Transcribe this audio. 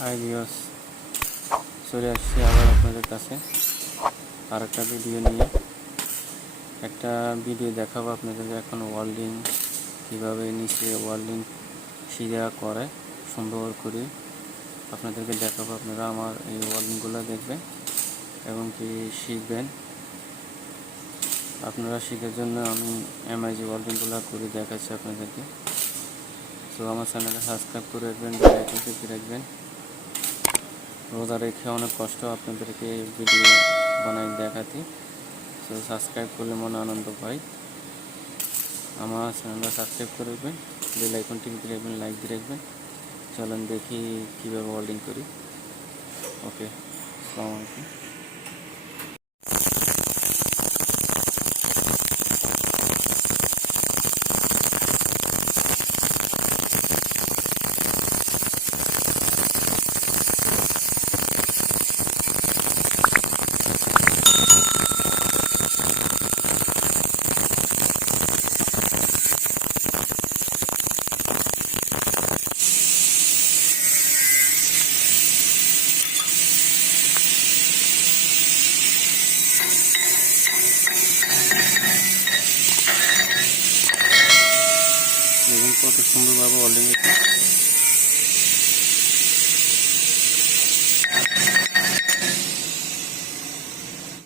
Hi viewers, চলে আসছি আবার আপনাদের কাছে আর একটা ভিডিও নিয়ে। একটা ভিডিও দেখাবো আপনাদেরকে এখন ওয়েল্ডিং কীভাবে নিচে ওয়েল্ডিং সিধা করে সুন্দর করে আপনাদেরকে দেখাবো। আপনারা আমার এই ওয়েল্ডিংগুলো দেখবেন এবং কি শিখবেন। আপনারা শেখার জন্য আমি এমআইজি ওয়েল্ডিংগুলো করে দেখাচ্ছি আপনাদেরকে। তো আমার চ্যানেলটা সাবস্ক্রাইব করে রাখবেন, বেল আইকন টিপে রাখবেন। রোজা রেখে অনেক কষ্ট আপনাদেরকে ভিডিও বানাই দেখাতে। তো সাবস্ক্রাইব করলে মনে আনন্দ পাই। আমার চ্যানেলটা সাবস্ক্রাইব করে রাখবেন, বেল আইকন টিপে রাখবেন, লাইক দিয়ে রাখবেন। চলেন দেখি কীভাবে ওয়েল্ডিং করি। ওকে, আসসালামু আলাইকুম। দেখুন কত সুন্দরভাবে ওয়েল্ডিং হচ্ছে।